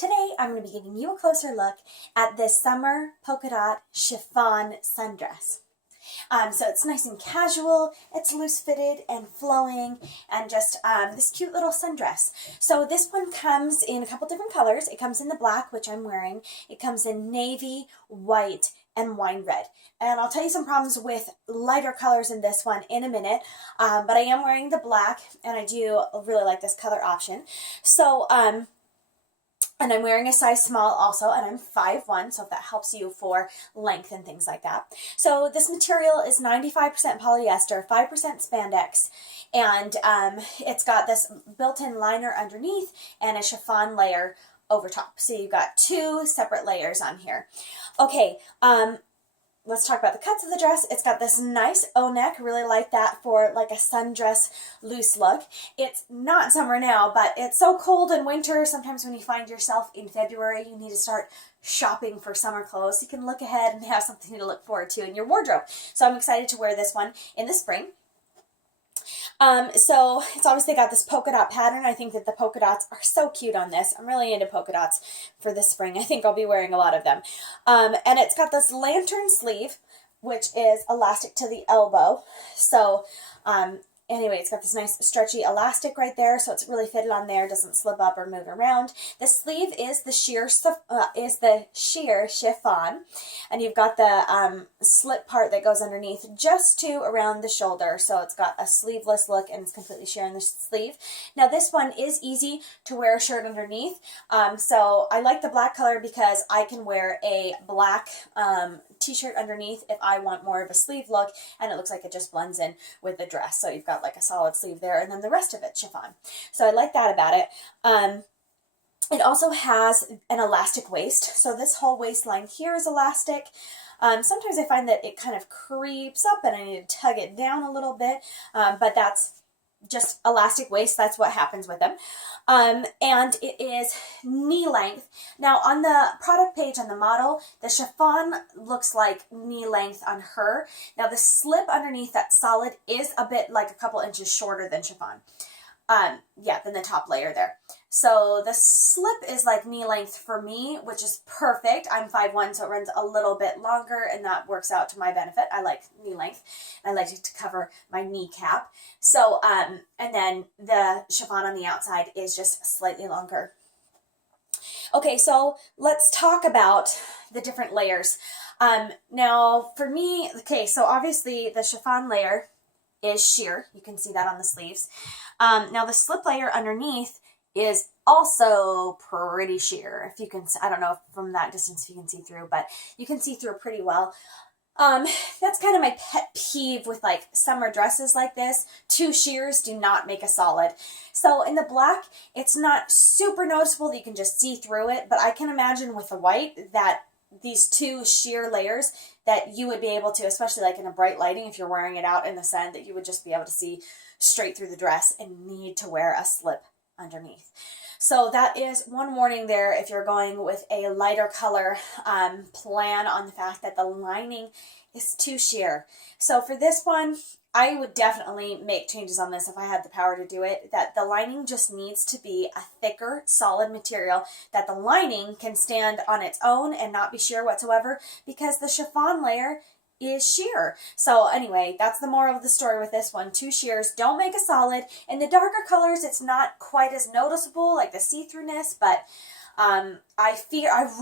Today I'm going to be giving you a closer look at this summer polka dot chiffon sundress. So it's nice and casual, it's loose fitted and flowing, and just this cute little sundress. So this one comes in a couple different colors. It comes in the black, which I'm wearing. It comes in navy, white, and wine red. And I'll tell you some problems with lighter colors in this one in a minute, but I am wearing the black, and I do really like this color option. So, and I'm wearing a size small also, and I'm 5'1", so if that helps you for length and things like that. So this material is 95% polyester, 5% spandex, and it's got this built-in liner underneath and a chiffon layer over top. So you've got two separate layers on here. Okay, let's talk about the cuts of the dress. It's got this nice O-neck, really like that for like a sundress loose look. It's not summer now, but it's so cold in winter. Sometimes when you find yourself in February, you need to start shopping for summer clothes. You can look ahead and have something to look forward to in your wardrobe. So I'm excited to wear this one in the spring. So it's obviously got this polka dot pattern. I think that the polka dots are so cute on this. I'm really into polka dots for this spring. I think I'll be wearing a lot of them. And it's got this lantern sleeve, which is elastic to the elbow. So, anyway, it's got this nice stretchy elastic right there, so it's really fitted on there, doesn't slip up or move around. The sleeve is the sheer chiffon, and you've got the slip part that goes underneath just to around the shoulder, so it's got a sleeveless look and it's completely sheer in the sleeve. Now this one is easy to wear a shirt underneath, so I like the black color because I can wear a black t-shirt underneath if I want more of a sleeve look, and it looks like it just blends in with the dress. So you've got like a solid sleeve there, and then the rest of it chiffon. So I like that about it. It also has an elastic waist, so this whole waistline here is elastic. Sometimes I find that it kind of creeps up and I need to tug it down a little bit, but that's just elastic waist. That's what happens with them. And it is knee length. Now on the product page on the model, the chiffon looks like knee length on her. Now the slip underneath that solid is a bit like a couple inches shorter than chiffon. Yeah, than the top layer there. So the slip is like knee length for me, which is perfect. I'm 5'1", so it runs a little bit longer, and that works out to my benefit. I like knee length. I like it to cover my kneecap. So, and then the chiffon on the outside is just slightly longer. Okay, so let's talk about the different layers. Now for me, okay, so obviously the chiffon layer is sheer. You can see that on the sleeves. Now the slip layer underneath is also pretty sheer. If you can, I don't know if from that distance if you can see through, but you can see through pretty well. That's kind of my pet peeve with like summer dresses like this. Two sheers do not make a solid. So in the black, it's not super noticeable that you can just see through it, but I can imagine with the white that these two sheer layers that you would be able to, especially like in a bright lighting, if you're wearing it out in the sun, that you would just be able to see straight through the dress and need to wear a slip underneath. So that is one warning there if you're going with a lighter color. Plan on the fact that the lining is too sheer. So for this one, I would definitely make changes on this if I had the power to do it, that the lining just needs to be a thicker, solid material, that the lining can stand on its own and not be sheer whatsoever, because the chiffon layer is sheer. So anyway, that's the moral of the story with this one. Two sheers don't make a solid. In the darker colors, it's not quite as noticeable, like the see-throughness, but I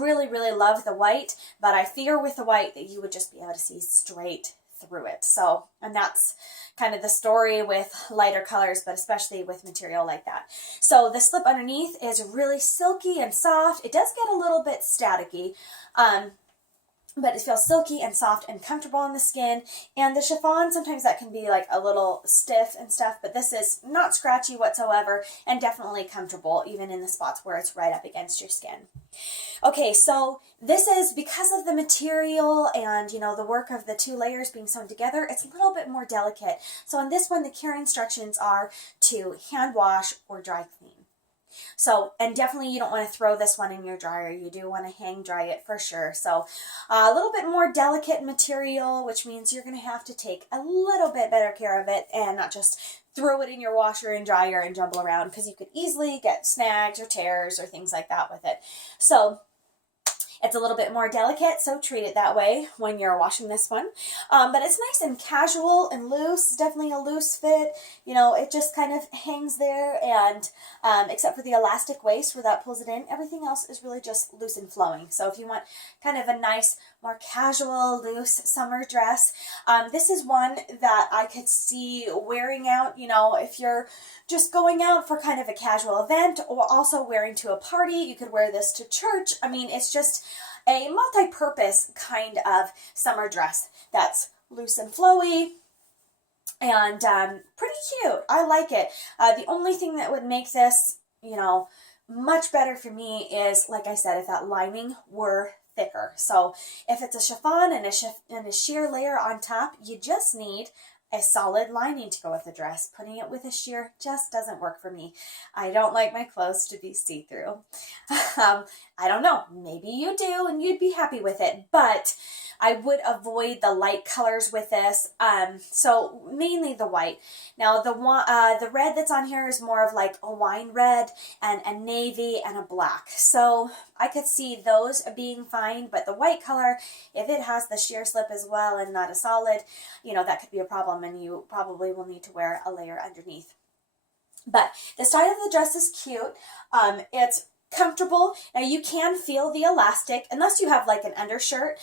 really love the white, but I fear with the white that you would just be able to see straight through it. So, and that's kind of the story with lighter colors, but especially with material like that. So the slip underneath is really silky and soft. It does get a little bit staticky, but it feels silky and soft and comfortable on the skin. And the chiffon, sometimes that can be like a little stiff and stuff, but this is not scratchy whatsoever and definitely comfortable, even in the spots where it's right up against your skin. Okay, so this is because of the material and, you know, the work of the two layers being sewn together, it's a little bit more delicate. So on this one, the care instructions are to hand wash or dry clean. So, and definitely you don't want to throw this one in your dryer. You do want to hang dry it for sure. So a little bit more delicate material, which means you're going to have to take a little bit better care of it and not just throw it in your washer and dryer and jumble around, because you could easily get snags or tears or things like that with it. So it's a little bit more delicate, so treat it that way when you're washing this one. But it's nice and casual and loose, definitely a loose fit. You know, it just kind of hangs there, and except for the elastic waist where that pulls it in, everything else is really just loose and flowing. So if you want kind of a nice, more casual, loose summer dress, this is one that I could see wearing out, you know, if you're just going out for kind of a casual event, or also wearing to a party. You could wear this to church. I mean, it's just a multi-purpose kind of summer dress that's loose and flowy and pretty cute. I like it. The only thing that would make this, you know, much better for me is, like I said, if that lining were thicker. So if it's a chiffon and a sheer layer on top, you just need a solid lining to go with the dress. Putting it with a sheer just doesn't work for me. I don't like my clothes to be see-through. I don't know, maybe you do and you'd be happy with it, but I would avoid the light colors with this. So mainly the white. Now the red that's on here is more of like a wine red and a navy and a black. So I could see those being fine, but the white color, if it has the sheer slip as well and not a solid, you know, that could be a problem, and you probably will need to wear a layer underneath. But the style of the dress is cute. It's comfortable. Now you can feel the elastic unless you have like an undershirt.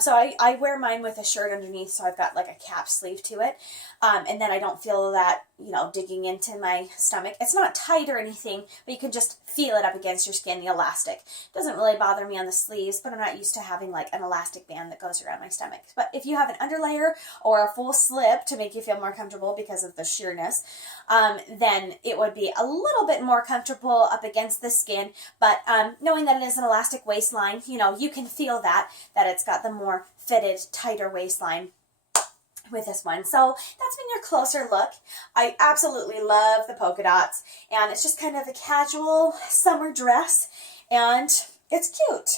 So I wear mine with a shirt underneath, so I've got like a cap sleeve to it. And then I don't feel that, you know, digging into my stomach. It's not tight or anything, but you can just feel it up against your skin, the elastic. It doesn't really bother me on the sleeves, but I'm not used to having like an elastic band that goes around my stomach. But if you have an underlayer or a full slip to make you feel more comfortable because of the sheerness, then it would be a little bit more comfortable up against the skin. But knowing that it is an elastic waistline, you know, you can feel that it's got the more fitted, tighter waistline with this one. So that's been your closer look. I absolutely love the polka dots, and it's just kind of a casual summer dress, and it's cute.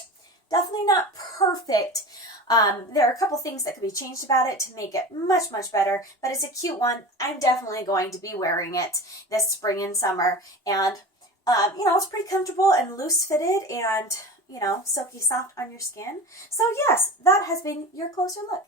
Definitely not perfect. There are a couple things that could be changed about it to make it much, much better, but it's a cute one. I'm definitely going to be wearing it this spring and summer, and you know, it's pretty comfortable and loose fitted and, you know, silky soft on your skin. So yes, that has been your closer look.